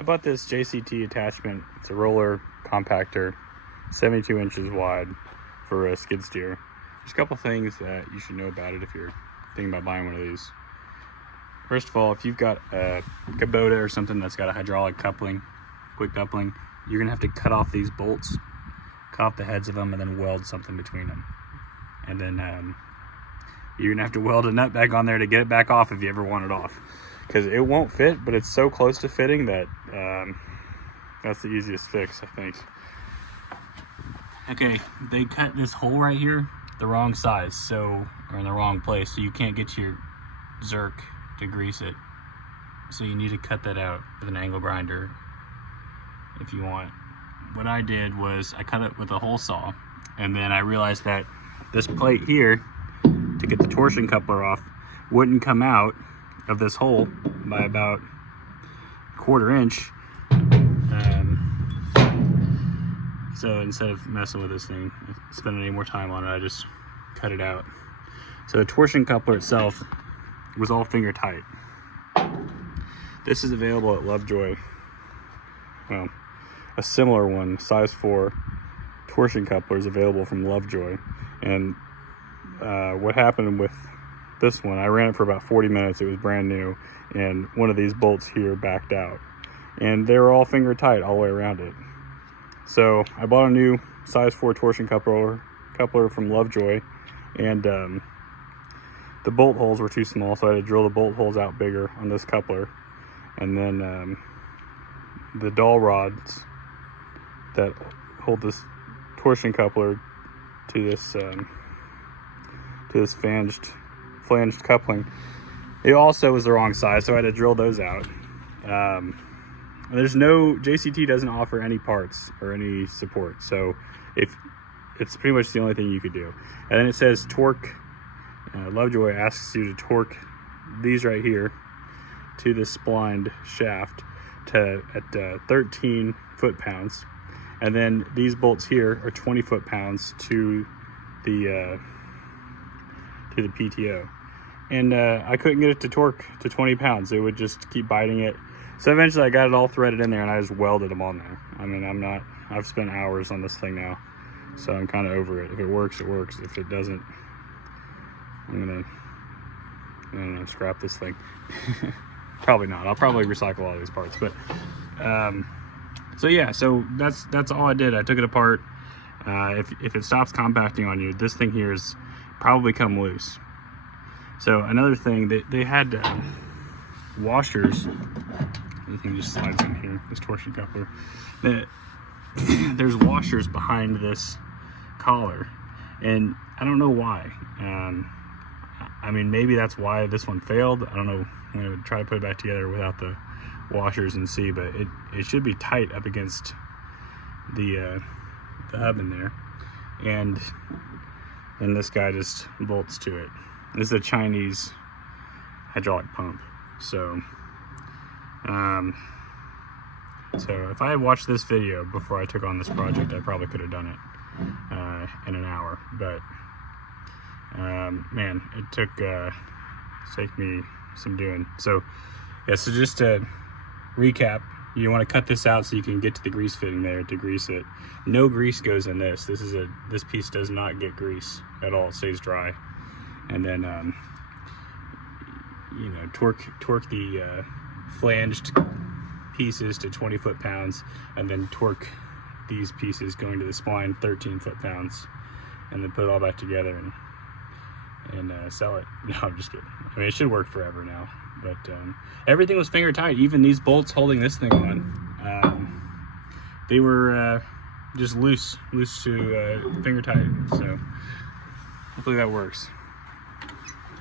I bought this JCT attachment. It's a roller compactor, 72 inches wide for a skid steer. There's a couple things that you should know about it if you're thinking about buying one of these. First of all, if you've got a Kubota or something that's got a hydraulic coupling, quick coupling, you're gonna have to cut off these bolts, cut off the heads of them, and then weld something between them. And then you're gonna have to weld a nut back on there to get it back off if you ever want it off, because it won't fit, but it's so close to fitting that that's the easiest fix, I think. Okay, they cut this hole right here the wrong size, or in the wrong place, so you can't get your Zerk to grease it. So you need to cut that out with an angle grinder if you want. What I did was I cut it with a hole saw, and then I realized that this plate here, to get the torsion coupler off, wouldn't come out of this hole by about a 1/4 inch. So instead of messing with this thing, spending any more time on it, I just cut it out. So the torsion coupler itself was all finger tight. This is available at Lovejoy. Well, a similar one, size 4 torsion coupler, is available from Lovejoy. And what happened with this one, I ran it for about 40 minutes, it was brand new, and one of these bolts here backed out. And they were all finger tight all the way around it. So I bought a new size 4 torsion coupler from Lovejoy, and the bolt holes were too small, so I had to drill the bolt holes out bigger on this coupler. And then the dowel rods that hold this torsion coupler to this flanged coupling, it also was the wrong size, so I had to drill those out. There's no, JCT doesn't offer any parts or any support, so if it's pretty much the only thing you could do. And then it says torque. Lovejoy asks you to torque these right here to the splined shaft at 13 foot-pounds, and then these bolts here are 20 foot-pounds to the PTO. And I couldn't get it to torque to 20 pounds. It would just keep biting it. So eventually I got it all threaded in there, and I just welded them on there. I mean, I've spent hours on this thing now, so I'm kind of over it. If it works, it works. If it doesn't, I'm gonna scrap this thing. Probably not. I'll probably recycle all these parts. But so yeah, so that's all I did. I took it apart. If it stops compacting on you, this thing here is probably come loose. So another thing, they had washers. The thing just slides in here, this torsion coupler. There's washers behind this collar, and I don't know why. I mean, maybe that's why this one failed. I don't know. I'm gonna try to put it back together without the washers and see, but it should be tight up against the hub in there, and this guy just bolts to it. This is a Chinese hydraulic pump, so if I had watched this video before I took on this project, I probably could have done it in an hour, but man, it took me some doing. So yeah, so just to recap, you want to cut this out so you can get to the grease fitting there to grease it. No grease goes in this. This piece does not get grease at all. It stays dry. And then you know, torque the flanged pieces to 20 foot-pounds, and then torque these pieces going to the spline 13 foot-pounds, and then put it all back together and sell it. No, I'm just kidding. I mean, it should work forever now, but everything was finger tight. Even these bolts holding this thing on, they were just loose to finger tight. So hopefully that works.